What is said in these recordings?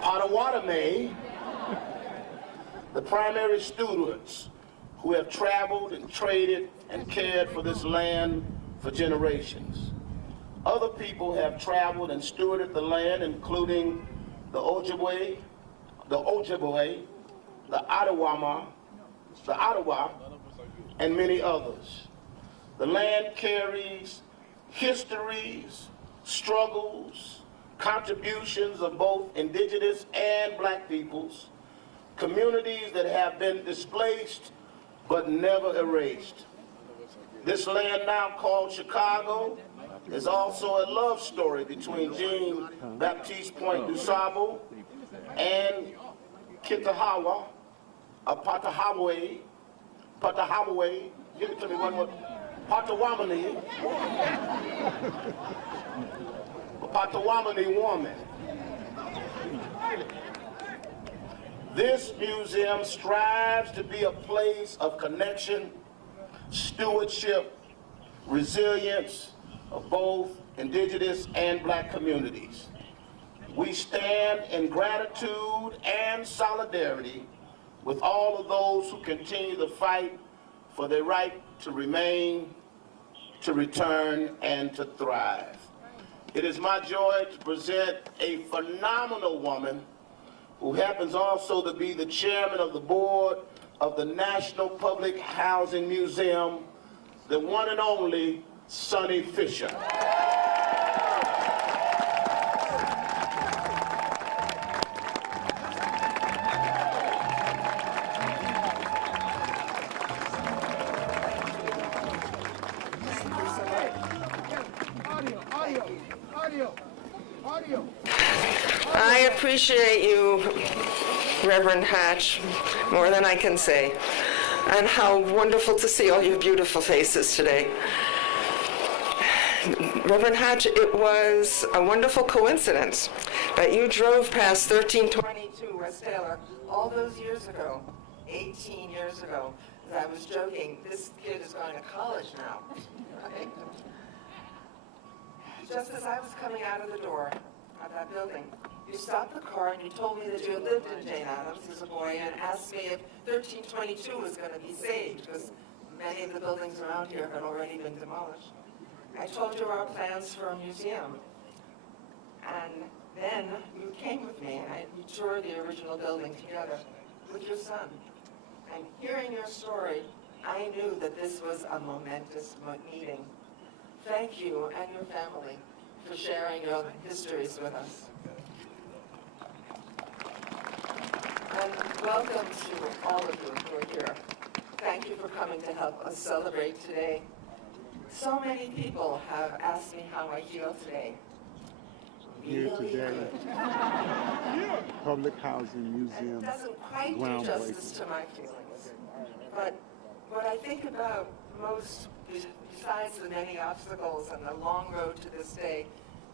Potawatomi, the primary students who have traveled and traded and cared for this land for generations. Other people have traveled and stewarded the land, including the Ojibwe, the Ottawa, and many others. The land carries histories, struggles, contributions of both indigenous and black peoples, communities that have been displaced but never erased. This land now called Chicago is also a love story between Jean-Baptiste Point du Sable and Kitahawa, Potawatomi, give it to me one more, Potawatomi, a Potawatomi woman. This museum strives to be a place of connection, stewardship, resilience of both indigenous and black communities. We stand in gratitude and solidarity with all of those who continue to fight for their right to remain, to return, and to thrive. It is my joy to present a phenomenal woman who happens also to be the chairman of the board of the National Public Housing Museum, the one and only Sonny Fisher. I appreciate you, Reverend Hatch, more than I can say. And how wonderful to see all your beautiful faces today. Reverend Hatch, it was a wonderful coincidence that you drove past 1322 West Taylor all those years ago, 18 years ago. As I was joking, this kid is going to college now. Right? Just as I was coming out of the door of that building, you stopped the car and you told me that you had lived in Jane Addams as a boy and asked me if 1322 was going to be saved because many of the buildings around here had already been demolished. I told you our plans for a museum. And then you came with me and we toured the original building together with your son. And hearing your story, I knew that this was a momentous meeting. Thank you and your family for sharing your histories with us. And welcome to all of you who are here. Thank you for coming to help us celebrate today. So many people have asked me how I feel today. Here today, Public Housing Museum. It doesn't quite do justice to my feelings. But what I think about most, besides the many obstacles and the long road to this day,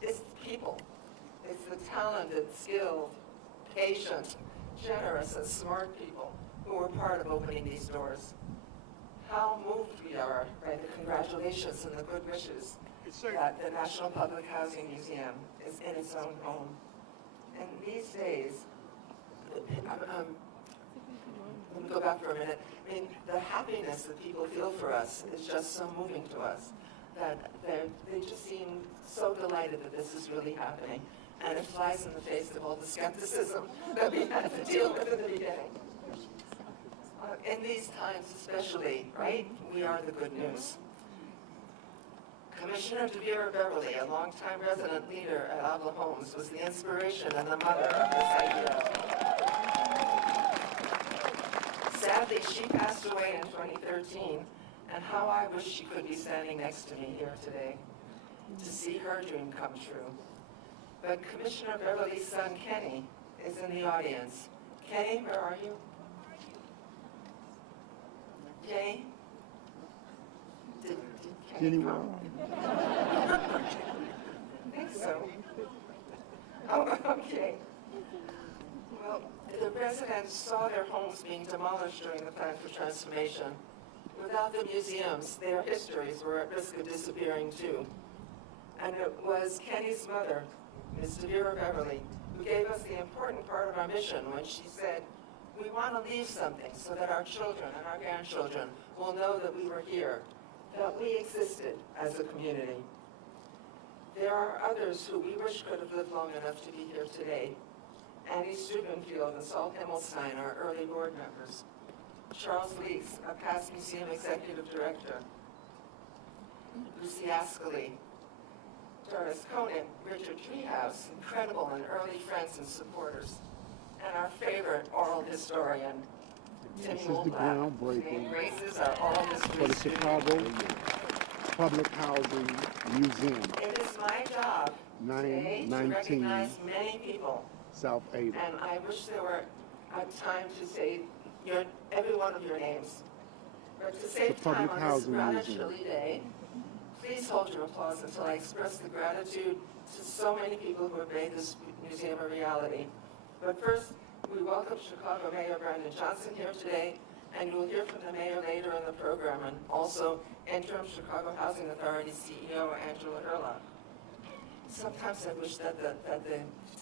is the people. It's the talented, skilled, patient, generous, and smart people who were part of opening these doors. How moved we are by the congratulations and the good wishes that the National Public Housing Museum is in its own home. And these days, let me go back for a minute. I mean, the happiness that people feel for us is just so moving to us that they just seem so delighted that this is really happening. And it flies in the face of all the skepticism that we had to deal with in the beginning. In these times especially, right, we are the good news. Commissioner DeVera Beverly, a longtime resident leader at Avila Homes, was the inspiration and the mother of this idea. Sadly, she passed away in 2013, and how I wish she could be standing next to me here today to see her dream come true. But Commissioner Beverly's son, Kenny, is in the audience. Kenny, where are you? Kenny? Did Kenny come? I think so. Oh, okay. Well, the residents saw their homes being demolished during the plan for transformation. Without the museums, their histories were at risk of disappearing too. And it was Kenny's mother Ms. Devera Beverly, who gave us the important part of our mission when she said, "We want to leave something so that our children and our grandchildren will know that we were here, that we existed as a community." There are others who we wish could have lived long enough to be here today. Annie Stubenfield and Saul Himmelstein are early board members. Charles Leeks, a past museum executive director. Lucy Ascoli, Doris Conant, Richard Treehouse, incredible and early friends and supporters. And our favorite oral historian, Timmy This is the Woolblatt, whose groundbreaking name graces our oral for history the student. Chicago Public Housing Museum, It is my job today to 919 recognize many people, South Ada. and I wish there were a time to say every one of your names. But to save The time Public on this Housing rather Museum. chilly day, please hold your applause until I express the gratitude to so many people who have made this museum a reality. But first, we welcome Chicago Mayor Brandon Johnson here today, and you will hear from the mayor later in the program, and also interim Chicago Housing Authority CEO Angela Erla. Sometimes I wish that the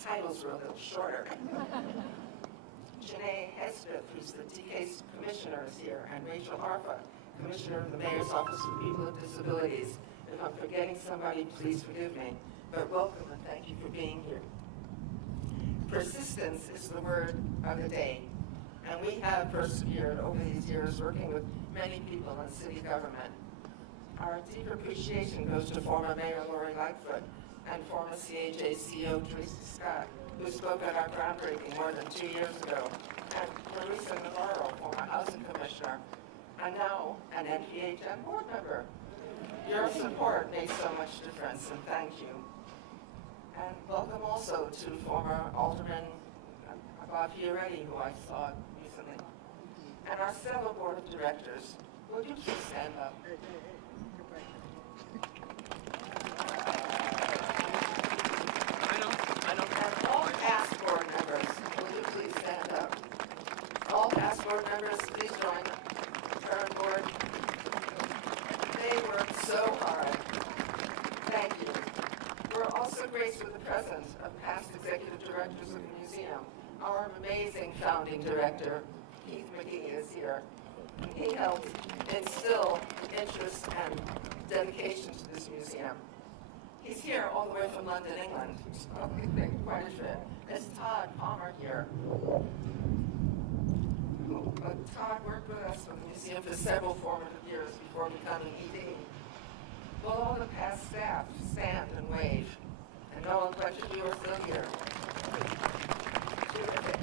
titles were a little shorter. Janae Hesbeth, who's the DCA's commissioner, is here, and Rachel Arpa, Commissioner of the Mayor's Office for People with Disabilities. If I'm forgetting somebody, please forgive me, but welcome and thank you for being here. Persistence is the word of the day, and we have persevered over these years working with many people in city government. Our deep appreciation goes to former Mayor Lori Lightfoot and former CHA CEO Tracy Scott, who spoke at our groundbreaking more than 2 years ago, and Larissa Navarro, former Housing Commissioner, and now an NPHN board member. Your support makes so much difference, and thank you. And welcome also to former Alderman Bob Fioretti, who I saw recently, and our fellow board of directors. Would you please stand up? And all past board members, will you please stand up? All past board members, please join the current board. They worked so hard. Thank you. We're also graced with the presence of past executive directors of the museum. Our amazing founding director, Keith McGee, is here. He helped instill interest and dedication to this museum. He's here all the way from London, England. He's probably been quite a trip. There's Todd Palmer here. Todd worked with us for the museum for several formative years before becoming ED. Will all the past staff stand and wave? And know a bunch of you are still here. Terrific.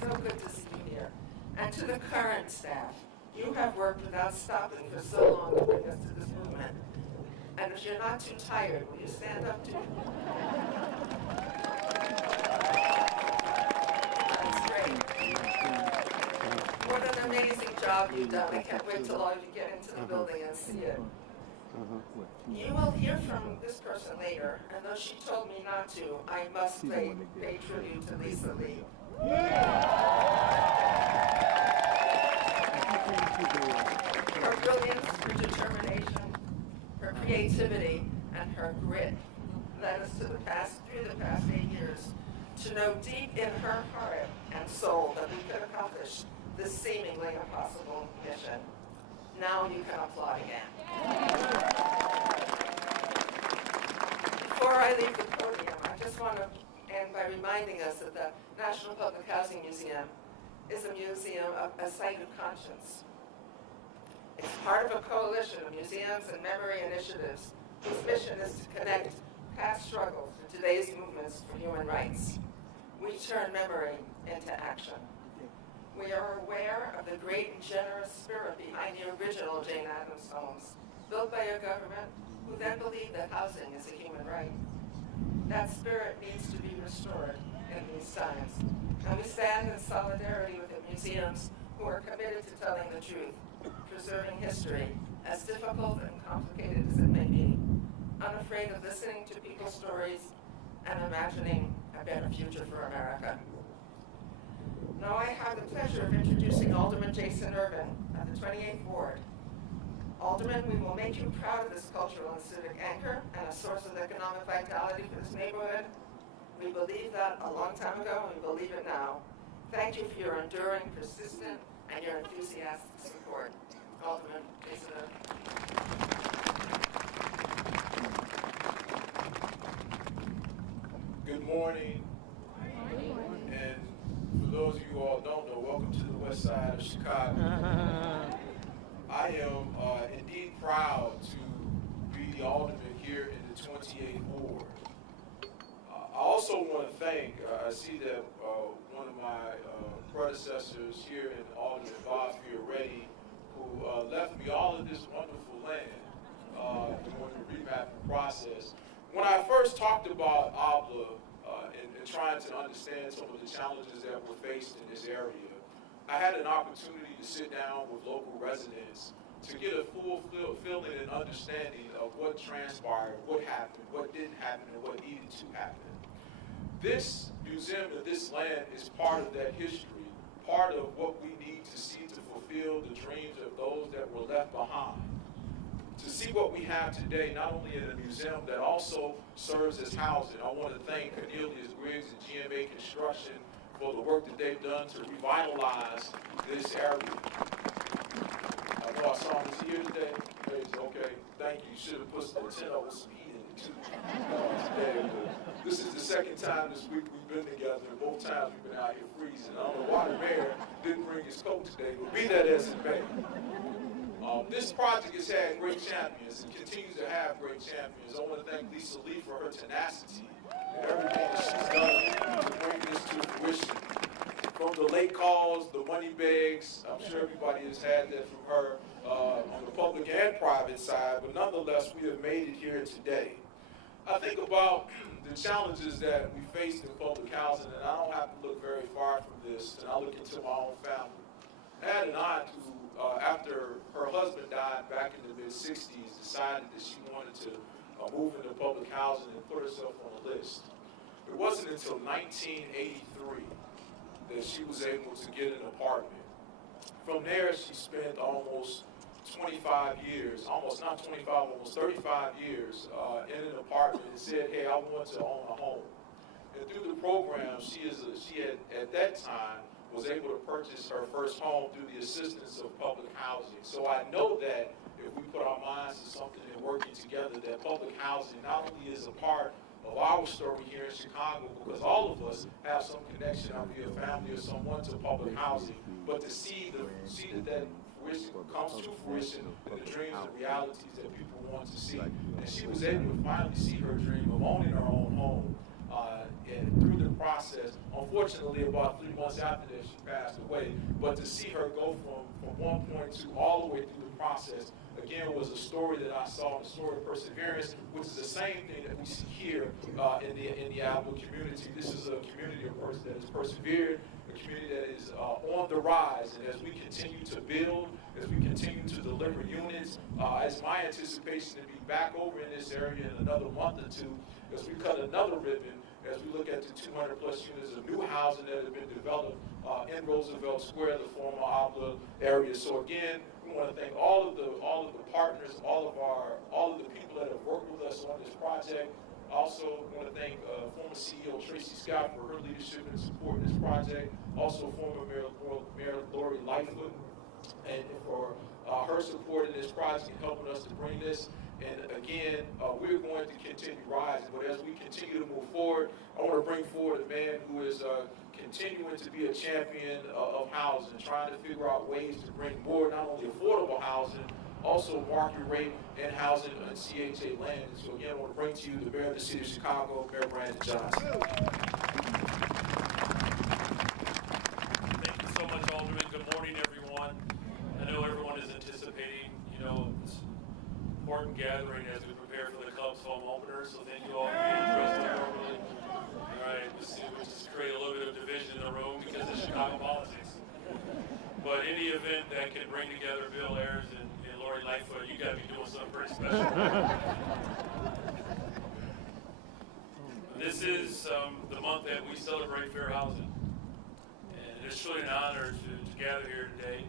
So good to see you here. And to the current staff, you have worked without stopping for so long to bring us to this movement. And if you're not too tired, will you stand up too? That's great. What an amazing job you've done. I can't wait till all of you get into the building and see it. You will hear from this person later, and though she told me not to, I must pay tribute to Lisa Lee. Her brilliance, her determination, her creativity, and her grit led us through the past 8 years to know deep in her heart and soul that we could accomplish this seemingly impossible mission. Now you can applaud again. Before I leave the podium, I just want to end by reminding us that the National Public Housing Museum is a museum of a site of conscience. It's part of a coalition of museums and memory initiatives whose mission is to connect past struggles to today's movements for human rights. We turn memory into action. We are aware of the great and generous spirit behind the original Jane Addams homes, built by a government who then believed that housing is a human right. That spirit needs to be restored in these times, and we stand in solidarity with the museums who are committed to telling the truth, preserving history, as difficult and complicated as it may be, unafraid of listening to people's stories and imagining a better future for America. Now I have the pleasure of introducing Alderman Jason Irvin of the 28th Ward. Alderman, we will make you proud of this cultural and civic anchor and a source of economic vitality for this neighborhood. We believed that a long time ago, and we believe it now. Thank you for your enduring, persistent, and your enthusiastic support. Alderman Isidore. Good morning. And for those of you who all don't know, welcome to the west side of Chicago. I am indeed proud to be the alderman here in the 28th Ward. I also want to thank, I see that one of my predecessors here in Alderman Bob Fioretti, who left me all of this wonderful land during the remapping process. When I first talked about ABLA and trying to understand some of the challenges that were faced in this area, I had an opportunity to sit down with local residents to get a full feeling and understanding of what transpired, what happened, what didn't happen, and what needed to happen. This museum and this land is part of that history, part of what we need to see to fulfill the dreams of those that were left behind. To see what we have today, not only in a museum that also serves as housing. I want to thank Cornelius Griggs and GMA Construction for the work that they've done to revitalize this area. I know our song is here today. Okay, thank you. You should have put some tent up with some heat in it too today. This is the second time this week we've been together, and both times we've been out here freezing. I don't know why the mayor didn't bring his coat today, but be that as it may. This project has had great champions and continues to have great champions. I want to thank Lisa Lee for her tenacity and everything that she's done to bring this to fruition. From the late calls, the money begs, I'm sure everybody has had that from her on the public and private side, but nonetheless, we have made it here today. I think about the challenges that we faced in public housing, and I don't have to look very far from this, and I look into my own family. I had an aunt who, after her husband died back in the mid-60s, decided that she wanted to move into public housing and put herself on a list. It wasn't until 1983 that she was able to get an apartment. From there, she spent almost 25 years, almost 35 years in an apartment and said, hey, I want to own a home. And through the program, she had, at that time, was able to purchase her first home through the assistance of public housing. So I know that if we put our minds to something and working together, that public housing not only is a part of our story here in Chicago, because all of us have some connection, either a family or someone, to public housing, but to see that fruition comes to fruition in the dreams and realities that people want to see. And she was able to finally see her dream of owning her own home. And through the process, unfortunately, about 3 months after that, she passed away. But to see her go from one point to all the way through the process, again, was a story that I saw, the story of perseverance, which is the same thing that we see here in the Apple community. This is a community that has persevered, a community that is on the rise. And as we continue to build, as we continue to deliver units, it's my anticipation to be back over in this area in another month or two, as we cut another ribbon, as we look at the 200 plus units of new housing that have been developed in Roosevelt Square, the former ABLA area. So again, we want to thank all of the partners, all of the people that have worked with us on this project. Also want to thank former CEO Tracy Scott for her leadership and support in this project. Also former Mayor Lori Lightfoot and for her support in this project and helping us to bring this. And again, we're going to continue rising. But as we continue to move forward, I want to bring forward a man who is continuing to be a champion of housing, trying to figure out ways to bring more, not only affordable housing, also market rate and housing on CHA land. And so again, I want to bring to you the mayor of the city of Chicago, Mayor Brandon Johnson. Thank you so much, Alderman. Good morning, everyone. I know everyone is anticipating, this important gathering as we prepare for the club's home opener. So thank you all for being dressed up properly. All right, we'll just create a little bit of division in the room because of Chicago politics. But any event that can bring together Bill Ayers and Lori Lightfoot, you got to be doing something pretty special. This is the month that we celebrate fair housing. And it's truly an honor to gather here today,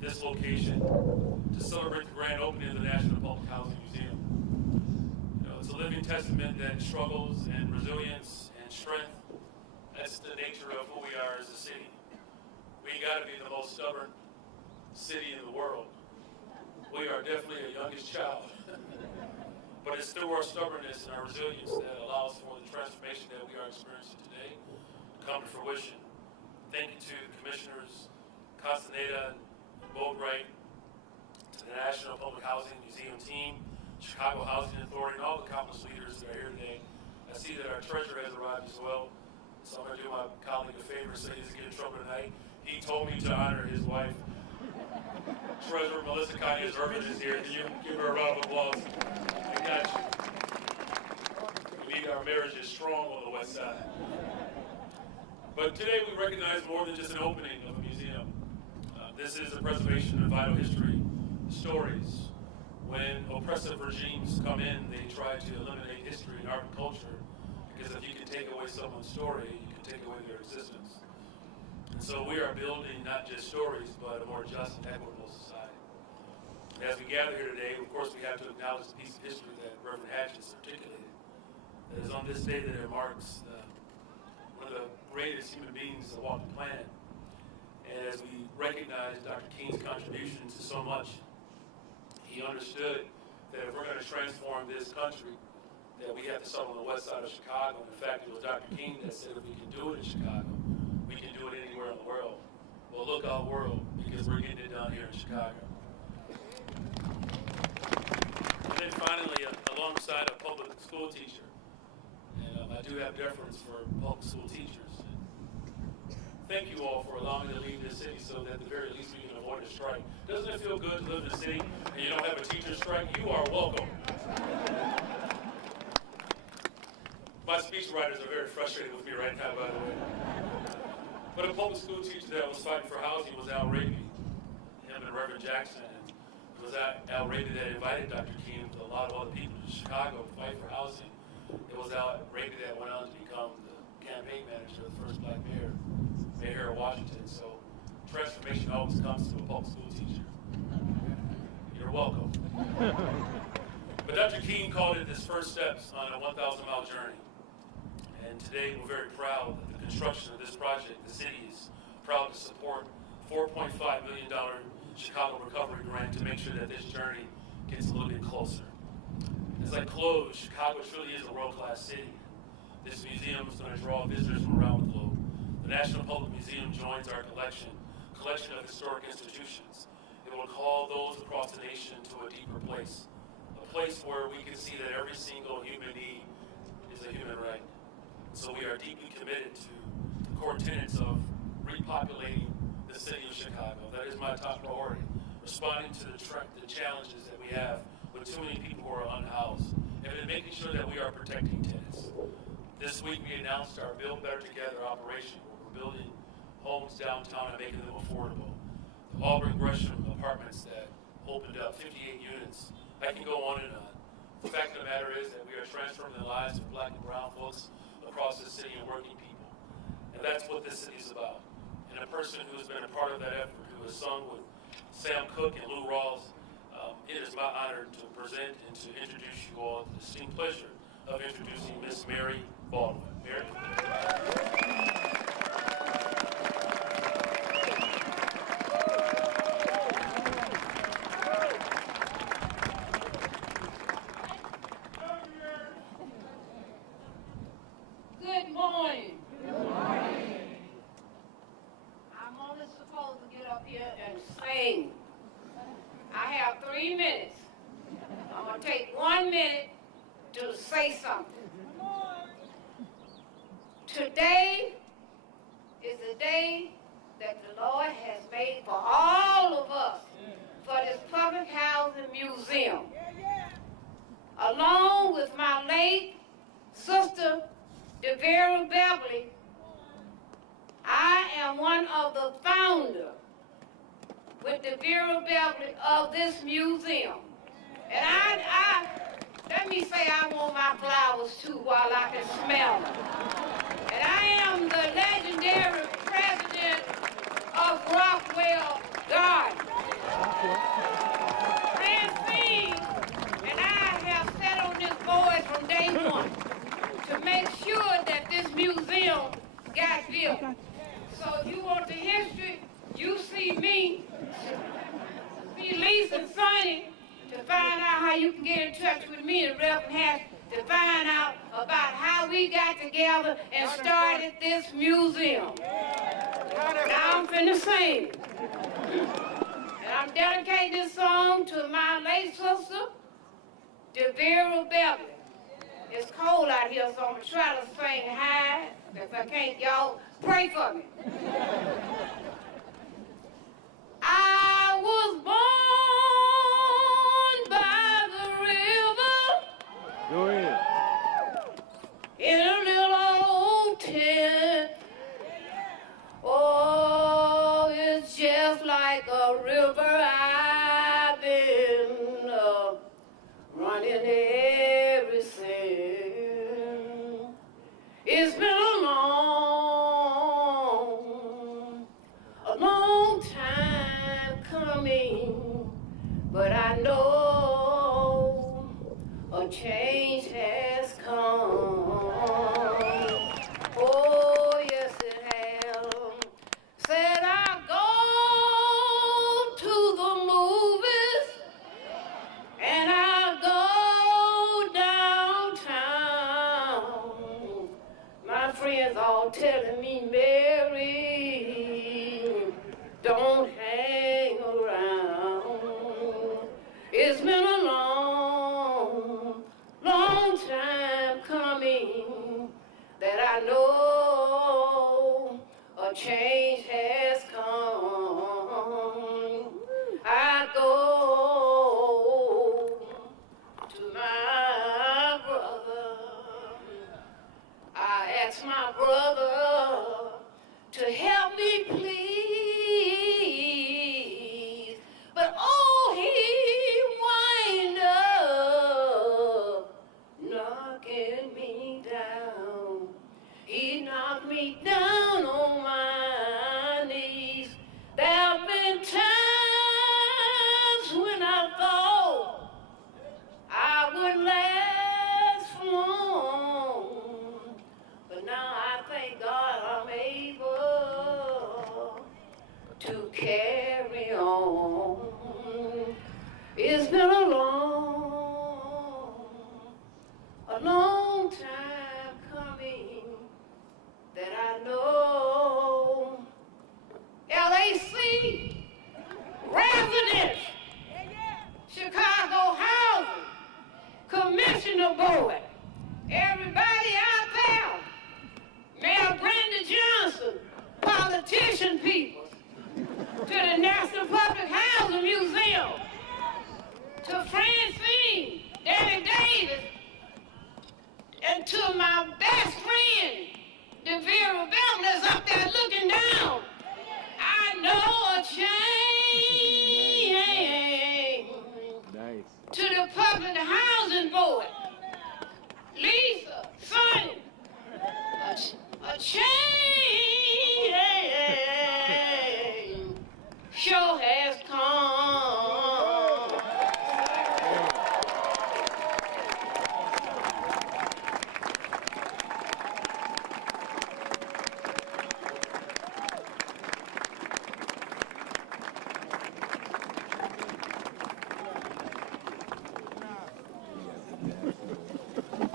this location, to to celebrate the grand opening of the National Public Housing Museum. You know, it's a living testament that struggles and resilience and strength, that's the nature of who we are as a city. We got to be the most stubborn city in the world. We are definitely a youngest child, but it's through our stubbornness and our resilience that allows for the transformation that we are experiencing today to come to fruition. Thank you to the commissioners, Castaneda and Boatwright, to the National Public Housing Museum team, Chicago Housing Authority, and all the countless leaders that are here today. I see that our treasurer has arrived as well, so I'm going to do my colleague a favor so he doesn't get in trouble tonight. He told me to honor his wife. Treasurer Melissa Kanye Irvin is here. Can you give her a round of applause? I got you. We need our marriages strong on the West Side. But today we recognize more than just an opening of a museum. This is a preservation of vital history, stories. When oppressive regimes come in, they try to eliminate history and art and culture, because if you can take away someone's story, you can take away their existence. And so we are building not just stories, but a more just and equitable society. And as we gather here today, of course, we have to acknowledge the piece of history that Reverend Hatches articulated. That is on this day that it marks one of the greatest human beings that walked the planet. And as we recognize Dr. King's contribution to so much, he understood that if we're going to transform this country, that we have to start on the west side of Chicago. And in fact, it was Dr. King that said if we can do it in Chicago, we can do it anywhere in the world. Well, look out world, because we're getting it done here in Chicago. And then finally, alongside a public school teacher, and I do have deference for public school teachers. Thank you all for allowing me to leave this city so that at the very least we can avoid a strike. Doesn't it feel good to live in a city and you don't have a teacher strike? You are welcome. My speech writers are very frustrated with me right now, by the way. But a public school teacher that was fighting for housing was Al Raby, him and Reverend Jackson. And it was Al Raby that invited Dr. King to a lot of other people to Chicago to fight for housing. It was Al Raby that went on to become the campaign manager of the first black mayor of Washington. So transformation always comes to a public school teacher. You're welcome. But Dr. King called it his first steps on a 1,000-mile journey. And today we're very proud that the construction of this project, the city is proud to support $4.5 million Chicago Recovery Grant to make sure that this journey gets a little bit closer. As I close, Chicago truly is a world-class city. This museum is going to draw visitors from around the globe. The National Public Museum joins our collection of historic institutions. It will call those across the nation to a deeper place, a place where we can see that every single human need is a human right. So we are deeply committed to the core tenets of repopulating the city of Chicago. That is my top priority, responding to the challenges that we have with too many people who are unhoused, and then making sure that we are protecting tenants. This week we announced our Build Better Together operation, where we're building homes downtown and making them affordable. The Auburn Gresham apartments that opened up 58 units. I can go on and on. The fact of the matter is that we are transforming the lives of black and brown folks across the city and working people. And that's what this city is about. And a person who has been a part of that effort, who has sung with Sam Cooke and Lou Rawls, it is my honor to present and to introduce you all to the distinct pleasure of introducing Miss Mary Baldwin. Mary? Good morning. I'm only supposed to get up here and sing. I have 3 minutes. I'm going to take 1 minute to say something. Today is the day that the Lord has made for all of us for this public housing museum. Along with my late sister, DeVera Beverly, I am one of the founders with DeVera Beverly of this museum. And let me say I want my flowers too while I can smell them. And I am the legendary president of Rockwell Gardens. museum got built. So if you want the history, you see me, see Lisa and Sonny, to find out how you can get in touch with me and Reverend Hatch to find out about how we got together and started this museum. Now I'm finna sing. And I'm dedicating this song to my late sister, Devera Beverly. It's cold out here, so I'm gonna try to sing high. If I can't, y'all pray for me. I was born by the river. Go ahead. In a little old tent. Oh, it's just like a river I've been running ever since. It's been a long time coming, but I know a change has come. Oh, yes it has. Said I go to the movies and I go downtown. My friends all telling me, Mary, don't hang around. It's been a long time coming that I know a change has come. I go to my brother. I ask my brother to help me, please. But oh, he wind up knocking me down. He knocked me down on my knees. There have been times when I thought I wouldn't last long, but now I thank God I'm able to carry on. It's been a long time coming that I know. LAC residents, Chicago Housing Commissioner Board, everybody out there, Mayor Brenda Johnson, politician people, to the National Public Housing Museum, to Francine, Danny Davis, and to my best friend, Devera Beverly, that's up there looking down. I know a change. Nice. To the Public Housing Board, Lisa, Sonny, a change sure has come.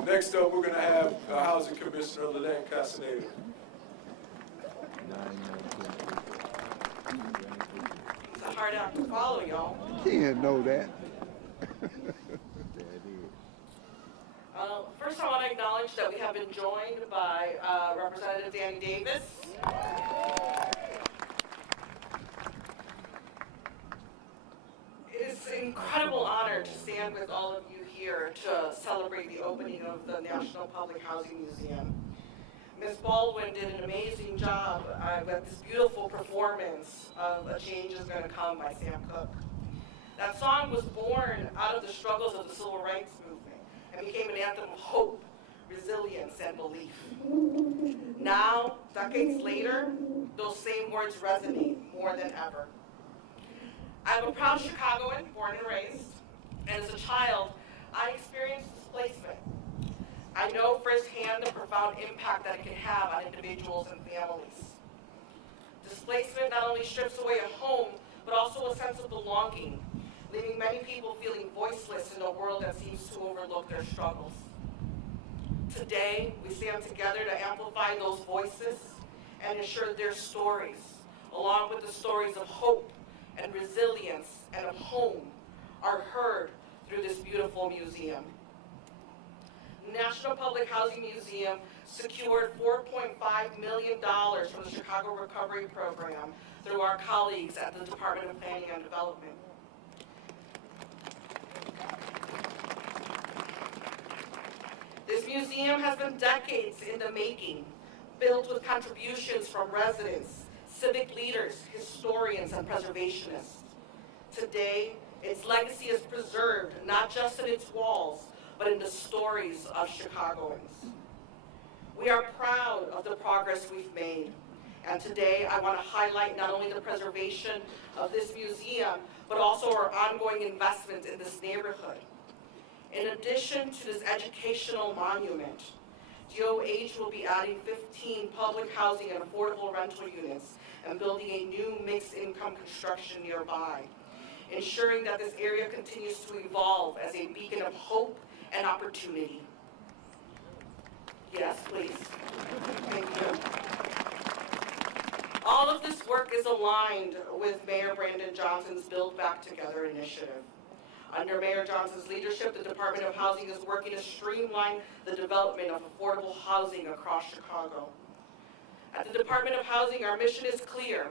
Next up, we're going to have Housing Commissioner Lynette Castaneda. It's a hard act to follow, y'all. Can't know that. First, I want to acknowledge that we have been joined by Representative Danny Davis. It is an incredible honor to stand with all of you here to celebrate the opening of the National Public Housing Museum. Ms. Baldwin did an amazing job with this beautiful performance of A Change Is Gonna Come by Sam Cooke. That song was born out of the struggles of the civil rights movement and became an anthem of hope, resilience, and belief. Now, decades later, those same words resonate more than ever. I'm a proud Chicagoan, born and raised, and as a child, I experienced displacement. I know firsthand the profound impact that it can have on individuals and families. Displacement not only strips away a home, but also a sense of belonging, leaving many people feeling voiceless in a world that seems to overlook their struggles. Today, we stand together to amplify those voices and ensure their stories, along with the stories of hope and resilience and of home, are heard through this beautiful museum. National Public Housing Museum secured $4.5 million from the Chicago Recovery Program through our colleagues at the Department of Planning and Development. This museum has been decades in the making, built with contributions from residents, civic leaders, historians, and preservationists. Today, its legacy is preserved not just in its walls, but in the stories of Chicagoans. We are proud of the progress we've made, and today I want to highlight not only the preservation of this museum, but also our ongoing investment in this neighborhood. In addition to this educational monument, DOH will be adding 15 public housing and affordable rental units and building a new mixed-income construction nearby, ensuring that this area continues to evolve as a beacon of hope and opportunity. Yes, please. Thank you. All of this work is aligned with Mayor Brandon Johnson's Build Back Together initiative. Under Mayor Johnson's leadership, the Department of Housing is working to streamline the development of affordable housing across Chicago. At the Department of Housing, our mission is clear: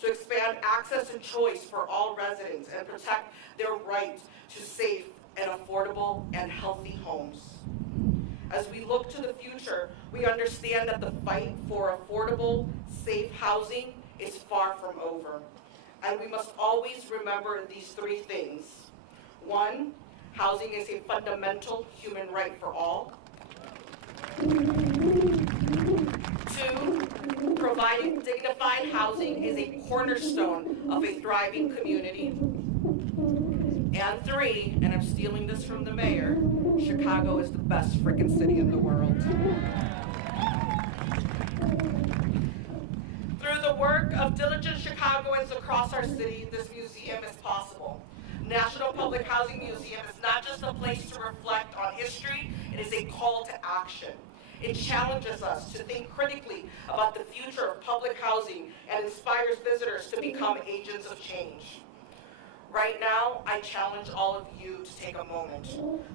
to expand access and choice for all residents and protect their right to safe and affordable and healthy homes. As we look to the future, we understand that the fight for affordable, safe housing is far from over. And we must always remember these three things. 1, housing is a fundamental human right for all. 2, providing dignified housing is a cornerstone of a thriving community. And 3, and I'm stealing this from the mayor, Chicago is the best frickin' city in the world. Through the work of diligent Chicagoans across our city, this museum is possible. National Public Housing Museum is not just a place to reflect on history, it is a call to action. It challenges us to think critically about the future of public housing and inspires visitors to become agents of change. Right now, I challenge all of you to take a moment.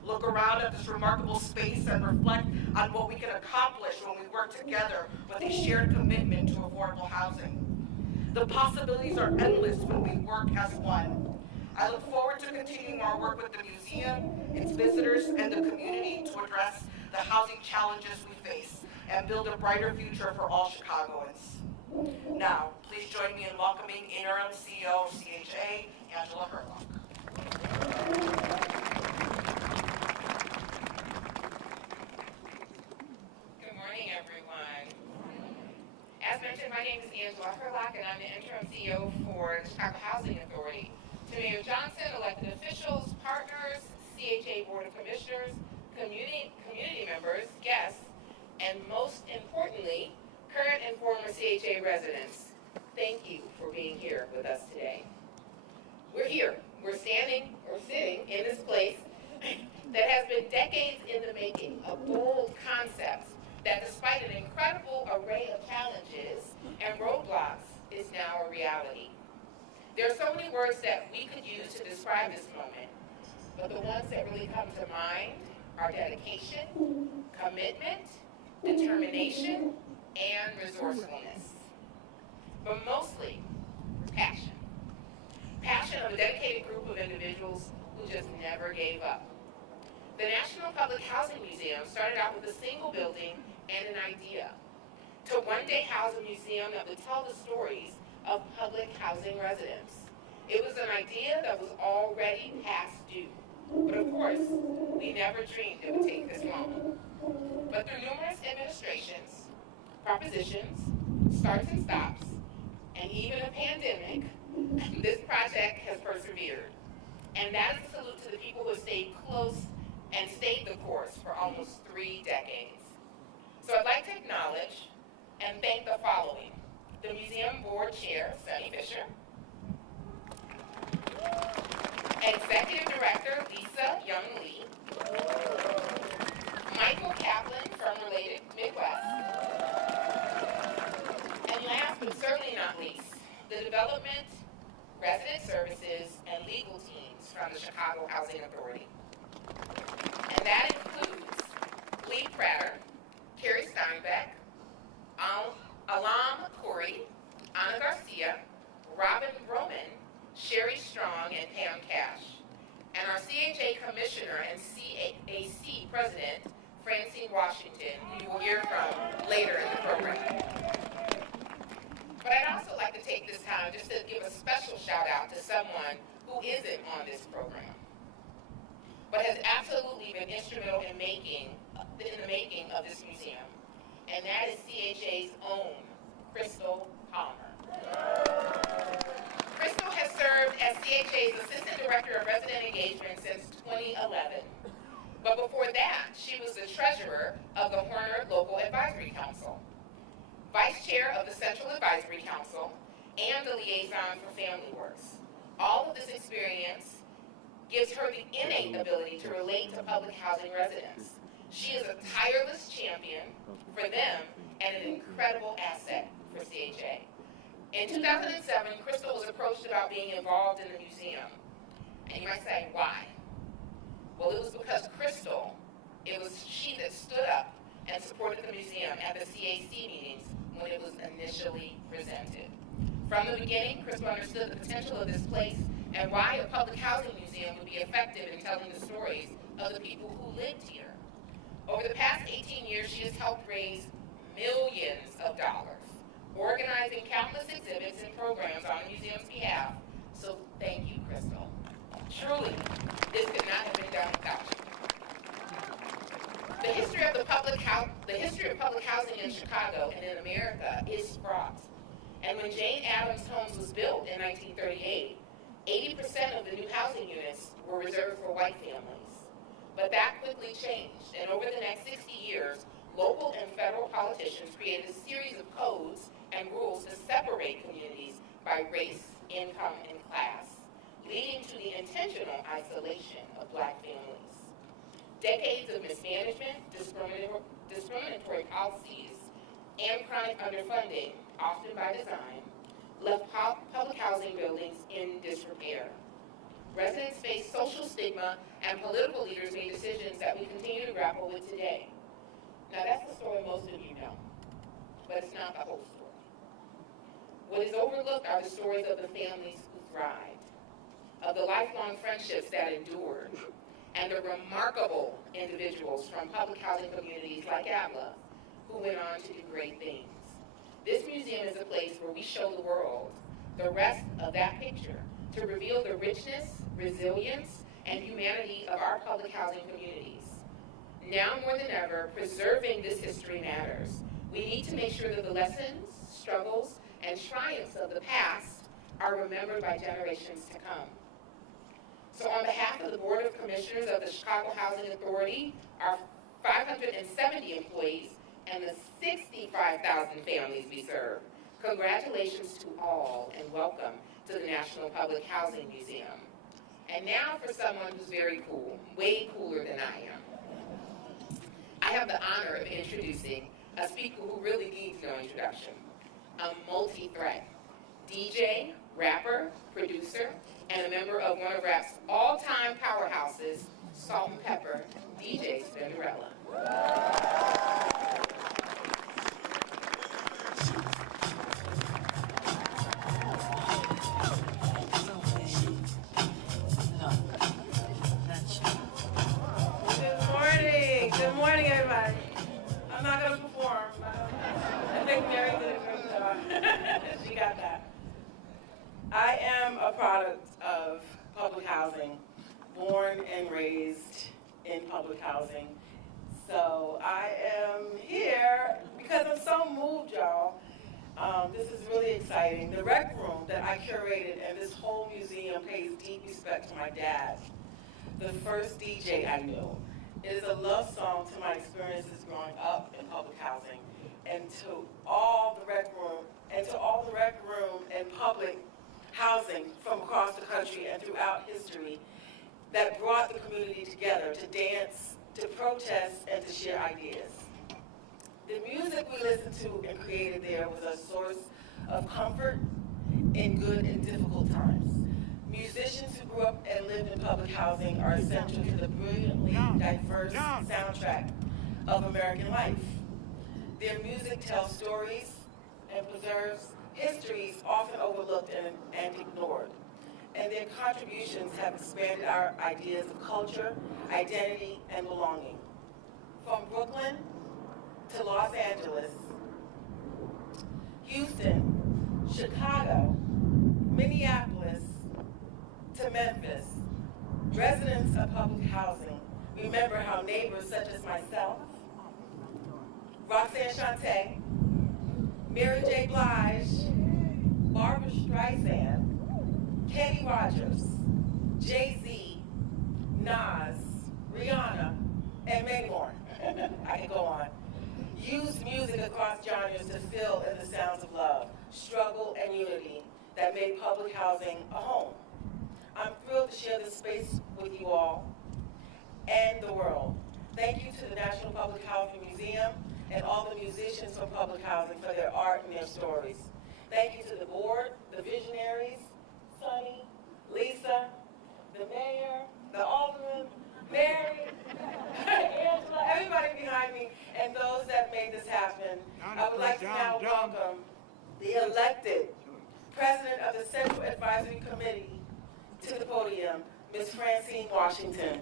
Look around at this remarkable space and reflect on what we can accomplish when we work together with a shared commitment to affordable housing. The possibilities are endless when we work as one. I look forward to continuing our work with the museum, its visitors, and the community to address the housing challenges we face and build a brighter future for all Chicagoans. Now, please join me in welcoming Interim CEO of CHA, Angela Herlock. Good morning, everyone. As mentioned, my name is Angela Herlock, and I'm the interim CEO for the Chicago Housing Authority. To Mayor Johnson, elected officials, partners, CHA Board of Commissioners, community members, guests, and most importantly, current and former CHA residents, thank you for being here with us today. We're here. We're standing or sitting in this place that has been decades in the making, a bold concept that despite an incredible array of challenges and roadblocks is now a reality. There are so many words that we could use to describe this moment, but the ones that really come to mind are dedication, commitment, determination, and resourcefulness. But mostly, passion. Passion of a dedicated group of individuals who just never gave up. The National Public Housing Museum started out with a single building and an idea to one day house a museum that would tell the stories of public housing residents. It was an idea that was already past due. But of course, we never dreamed it would take this long. But through numerous administrations, propositions, starts and stops, and even a pandemic, this project has persevered. And that is a salute to the people who have stayed close and stayed the course for almost 3 decades. So I'd like to acknowledge and thank the following: the Museum Board Chair, Sunny Fisher, Executive Director, Lisa Young Lee, Michael Kaplan from Related Midwest, and last but certainly not least, the Development, Resident Services, and Legal teams from the Chicago Housing Authority. And that includes Lee Prater, Carrie Steinbeck, Alam Khoury, Ana Garcia, Robin Broman, Sherry Strong, and Pam Cash, and our CHA Commissioner and CAC President, Francine Washington, who you will hear from later in the program. But I'd also like to take this time just to give a special shout out to someone who isn't on this program, but has absolutely been instrumental in the making of this museum, and that is CHA's own Crystal Palmer. Crystal has served as CHA's Assistant Director of Resident Engagement since 2011. But before that, she was the Treasurer of the Horner Local Advisory Council, Vice Chair of the Central Advisory Council, and the Liaison for Family Works. All of this experience gives her the innate ability to relate to public housing residents. She is a tireless champion for them and an incredible asset for CHA. In 2007, Crystal was approached about being involved in the museum. And you might say, why? Well, it was because Crystal, it was she that stood up and supported the museum at the CAC meetings when it was initially presented. From the beginning, Crystal understood the potential of this place and why a public housing museum would be effective in telling the stories of the people who lived here. Over the past 18 years, she has helped raise millions of dollars, organizing countless exhibits and programs on the museum's behalf. So thank you, Crystal. Truly, this could not have been done without you. The history of public housing in Chicago and in America is fraught. And when Jane Addams Homes was built in 1938, 80% of the new housing units were reserved for white families. But that quickly changed, and over the next 60 years, local and federal politicians created a series of codes and rules to separate communities by race, income, and class, leading to the intentional isolation of black families. Decades of mismanagement, discriminatory policies, and chronic underfunding, often by design, left public housing buildings in disrepair. Residents faced social stigma, and political leaders made decisions that we continue to grapple with today. Now, that's the story most of you know, but it's not the whole story. What is overlooked are the stories of the families who thrived, of the lifelong friendships that endured, and the remarkable individuals from public housing communities like ADLA who went on to do great things. This museum is a place where we show the world the rest of that picture to reveal the richness, resilience, and humanity of our public housing communities. Now more than ever, preserving this history matters. We need to make sure that the lessons, struggles, and triumphs of the past are remembered by generations to come. So on behalf of the Board of Commissioners of the Chicago Housing Authority, our 570 employees, and the 65,000 families we serve, congratulations to all and welcome to the National Public Housing Museum. And now for someone who's very cool, way cooler than I am. I have the honor of introducing a speaker who really needs no introduction, a multi-threat DJ, rapper, producer, and a member of one of rap's all-time powerhouses, Salt-N-Pepa, DJ Spinderella. Good morning, everybody. I'm not going to perform. I think Mary did a great job. She got that. I am a product of public housing, born and raised in public housing. So I am here because I'm so moved, y'all. This is really exciting. The rec room that I curated and this whole museum pays deep respect to my dad, the first DJ I knew. It is a love song to my experiences growing up in public housing and to all the rec room and public housing from across the country and throughout history that brought the community together to dance, to protest, and to share ideas. The music we listened to and created there was a source of comfort in good and difficult times. Musicians who grew up and lived in public housing are essential to the brilliantly diverse soundtrack of American life. Their music tells stories and preserves histories often overlooked and ignored. And their contributions have expanded our ideas of culture, identity, and belonging. From Brooklyn to Los Angeles, Houston, Chicago, Minneapolis, to Memphis, residents of public housing remember how neighbors such as myself, Roxanne Shante, Mary J. Blige, Barbara Streisand, Kenny Rogers, Jay-Z, Nas, Rihanna, and many more. I can go on. Used music across genres to fill in the sounds of love, struggle, and unity that made public housing a home. I'm thrilled to share this space with you all and the world. Thank you to the National Public Housing Museum and all the musicians from public housing for their art and their stories. Thank you to the board, the visionaries, Sonny, Lisa, the mayor, the alderman, Mary, Angela, everybody behind me, and those that made this happen. I would like to now welcome the elected president of the Central Advisory Committee to the podium, Ms. Francine Washington.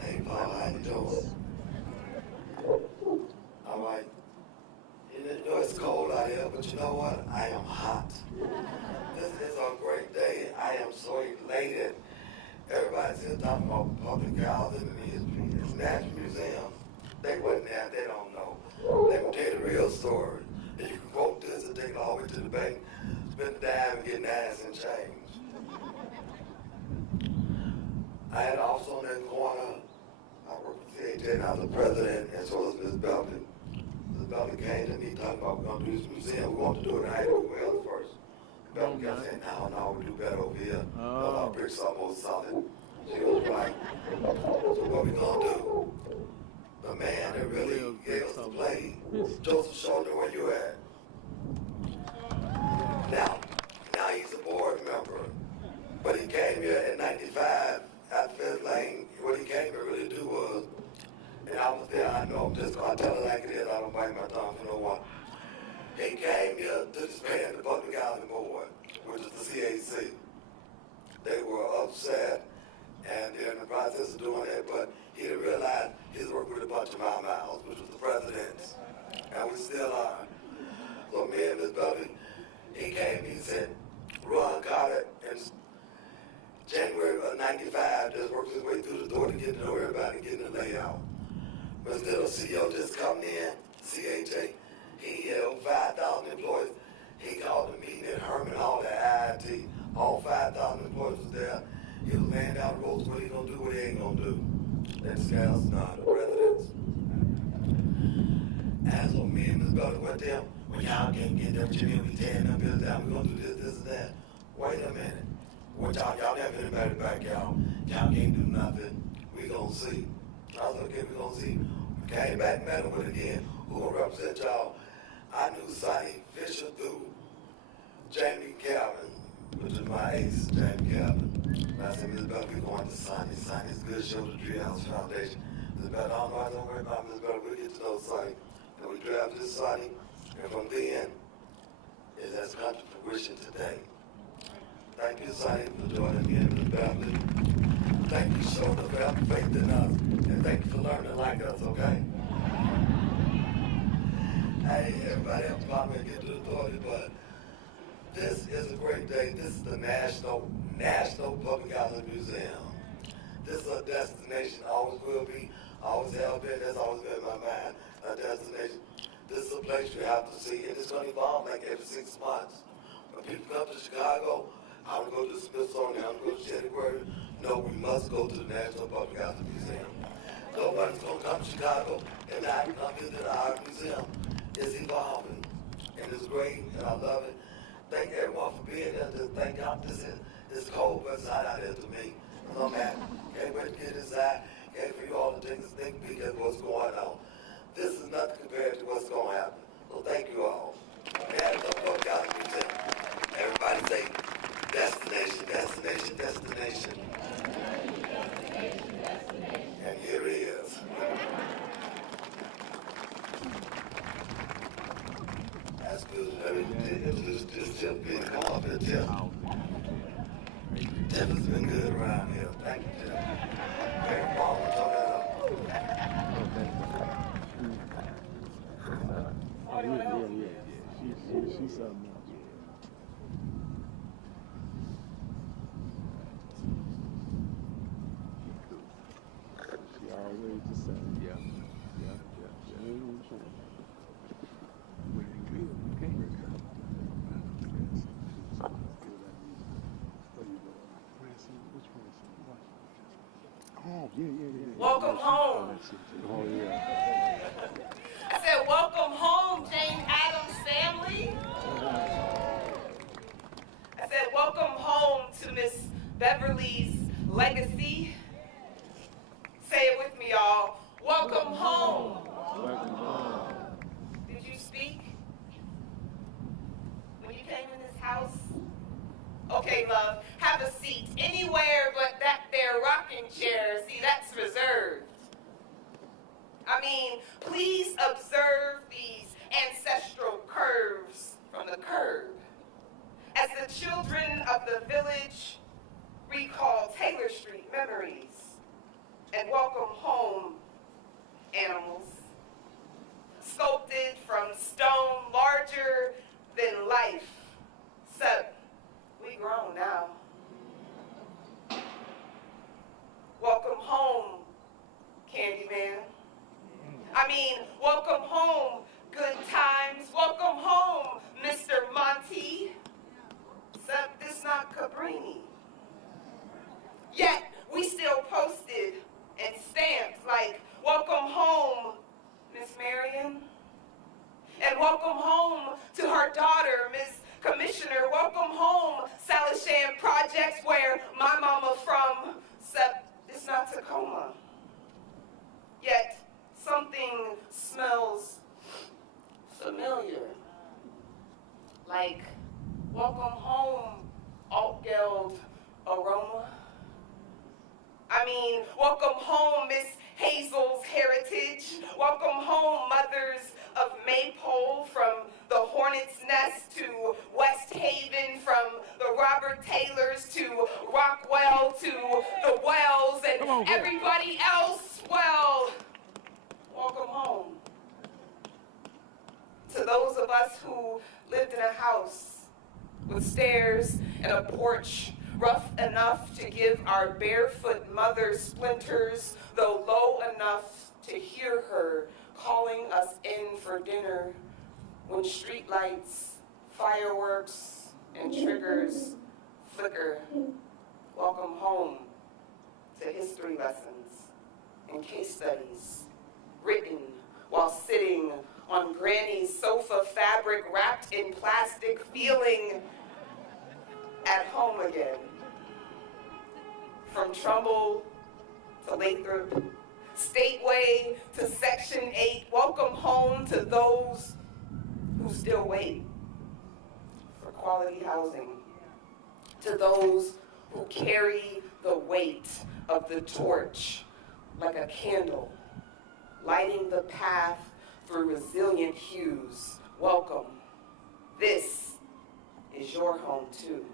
Hey, Paul, how you doing? All right. You know it's cold out here, but you know what? I am hot. This is a great day. I am so elated. Everybody's here talking about public housing and the National Museum. They wasn't there, they don't know. Let me tell you the real story. And you can quote this and take it all the way to the bank, spend a dime and get an ass and change. I had also in that corner, I worked with CHA and I was the president, as well as Ms. Belton. Ms. Belton came to me talking about we're going to do this museum, we want to do it in Idaho Wells first. Belton kept saying, no, we do better over here. Our bricks are more solid. She was right. So what we going to do? The man that really gave us the play, Joseph Shorter, where you at? Now he's a board member, but he came here in 95. At Fifth Lane, what he came here really to do was, and I was there, I know, I tell it like it is, I don't bite my tongue for no one. He came here to disband the Public Housing Board, which is the CAC. They were upset, and they're in the process of doing it, but he didn't realize he's working with a bunch of mouths, which was the presidents, and we still are. So me and Ms. Belton, he came, he said, Ron Carter, and January of 95, just worked his way through the door to get to know everybody, getting the layout. But instead of CEO just coming in, CHA, he held 5,000 employees. He called a meeting at Herman Hall at IIT. All 5,000 employees was there. He was laying out rules, what he gonna do, what he ain't gonna do. Then scales, nah, the presidents. And so me and Ms. Belton went there, well, y'all can't get them, Jimmy, we tearing them bills down, we gonna do this, and that. Wait a minute. What y'all never anybody back, y'all. Y'all can't do nothing. We gonna see. I was like, okay, we gonna see. We came back, met him with it again. Who gonna represent y'all? I knew Sonny Fisher through Jamie Calvin, which is my ace, Jamie Calvin. And I said, Ms. Bell, we going to Sonny. Sonny's good show, the Treehouse Foundation. Ms. Bell, I don't know, I don't worry about Ms. Bell. We'll get to know Sonny. And we drafted Sonny. And from then, it has come to fruition today. Thank you, Sonny, for joining me in the family. Thank you, Shorter, for having faith in us. And thank you for learning like us, okay? Hey, everybody else probably get to the authority, but this is a great day. This is the National Public Housing Museum. This is a destination, always will be, always have been, that's always been in my mind, a destination. This is a place you have to see, and it's gonna evolve like every 6 months. When people come to Chicago, I want to go to the Smithsonian, I want to go to Gettysburg. No, we must go to the National Public Housing Museum. Nobody's gonna come to Chicago and not come visit the Art Museum. It's evolving, and it's great, and I love it. Thank everyone for being here. Just thank God it's cold outside out here to me. I'm happy. Can't wait to get inside. Can't for you all to take a sneak peek at what's going on. This is nothing compared to what's going to happen. So thank you all. National Public Housing Museum. Everybody say destination, destination, destination. And here it is. That's good. This Tip being come up here, Tip. Tip has been good around here. Thank you, Tip. Very Paul, turn that up. Oh, yeah. She's something else. She always the same. Yeah. Oh, yeah. Welcome home. Oh, yeah. I said, welcome home, Jane Addams family. I said, welcome home to Miss Beverly's legacy. Say it with me, y'all. Welcome home. Did you speak when you came in this house? Okay, love, have a seat anywhere but that there rocking chair. See, that's reserved. I mean, please observe these ancestral curves from the curb. As the children of the village recall Taylor Street memories and welcome home animals, sculpted from stone larger than life, except we grown now. Welcome home, Candyman. I mean, welcome home, Good Times. Welcome home, Mr. Monty. Except this not Cabrini. Yet, we still posted and stamped like, welcome home, Miss Marion. And welcome home to her daughter, Miss Commissioner. Welcome home, Salishan Projects, where my mama from, except it's not Tacoma. Yet, something smells familiar. Like, welcome home, Altgeld aroma. I mean, welcome home, Miss Hazel's heritage. Welcome home, mothers of Maypole, from the Hornet's Nest to West Haven, from the Robert Taylors to Rockwell to the Wells and everybody else. Well, welcome home. To those of us who lived in a house with stairs and a porch rough enough to give our barefoot mother splinters, though low enough to hear her calling us in for dinner when streetlights, fireworks, and triggers flicker. Welcome home to history lessons and case studies written while sitting on Granny's sofa fabric wrapped in plastic, feeling at home again. From Trumbull to Lathrop, Stateway to Section 8, welcome home to those who still wait for quality housing, to those who carry the weight of the torch like a candle, lighting the path through resilient hues. Welcome. This is your home too.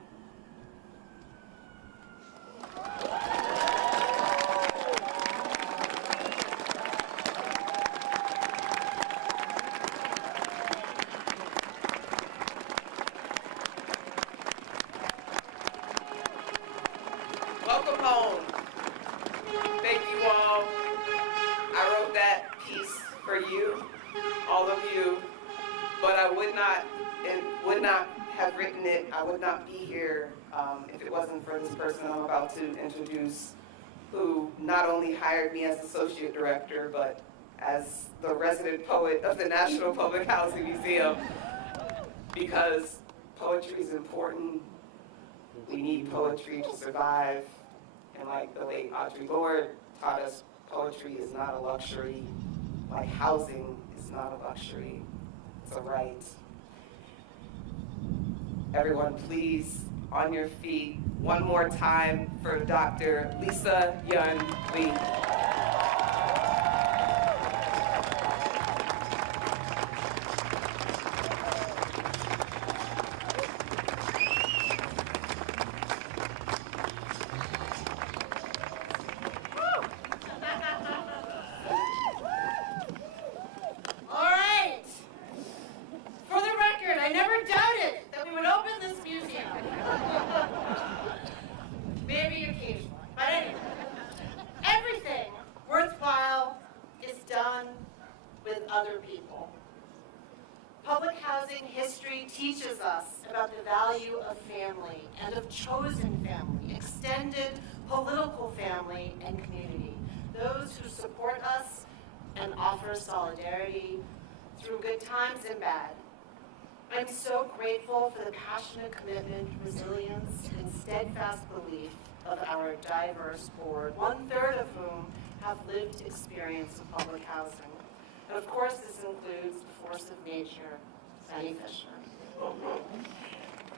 Welcome home. you, but I would not have written it. I would not be here if it wasn't for this person I'm about to introduce, who not only hired me as associate director, but as the resident poet of the National Public Housing Museum, because poetry is important. We need poetry to survive. And like the late Audre Lorde taught us, poetry is not a luxury, like housing is not a luxury, it's a right. Everyone, please, on your feet, one more time for Dr. Lisa Yun Lee. All right. For the record, I never doubted that we would open this museum. Maybe occasionally. But anyway, everything worthwhile is done with other people. Public housing history teaches us about the value of family and of chosen family, extended political family and community. Those who support us and offer solidarity through good times and bad. I'm so grateful for the passionate commitment, resilience, and steadfast belief of our diverse board, 1/3 of whom have lived experience of public housing. And of course, this includes the force of nature, Fanny Fisher.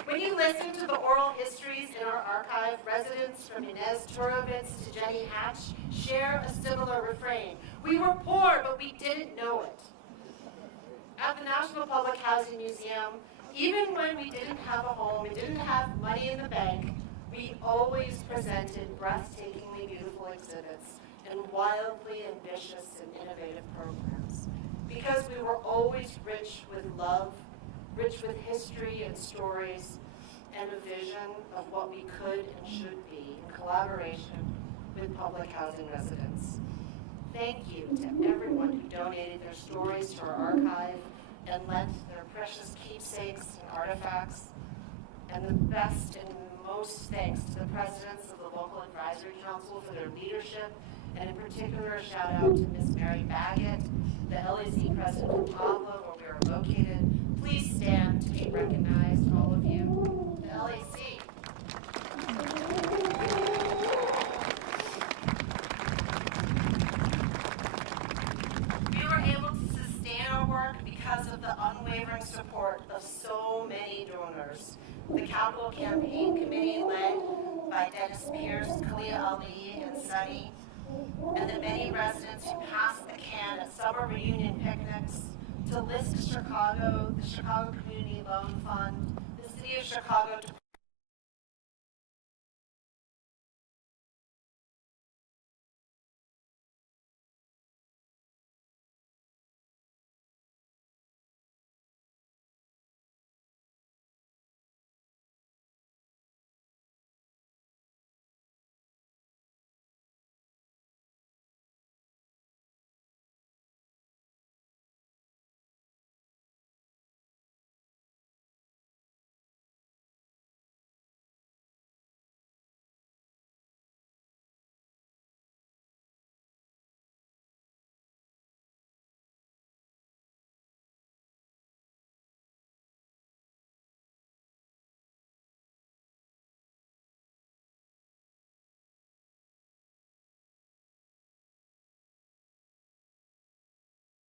When you listen to the oral histories in our archive, residents from Inez Turovitz to Jenny Hatch share a similar refrain. We were poor, but we didn't know it. At the National Public Housing Museum, even when we didn't have a home and didn't have money in the bank, we always presented breathtakingly beautiful exhibits and wildly ambitious and innovative programs. Because we were always rich with love, rich with history and stories, and a vision of what we could and should be in collaboration with public housing residents. Thank you to everyone who donated their stories to our archive and lent their precious keepsakes and artifacts. And the best and most thanks to the presidents of the local advisory council for their leadership, and in particular a shout out to Ms. Mary Baggett, the LAC president of Pablo, where we are located. Please stand to be recognized, all of you. The LAC. We were able to sustain our work because of the unwavering support of so many donors. The Capital Campaign Committee, led by Dennis Pierce, Kalia Ali, and Sunny, and the many residents who passed the can at summer reunion picnics, to LISC Chicago, the Chicago Community Loan Fund, the City of Chicago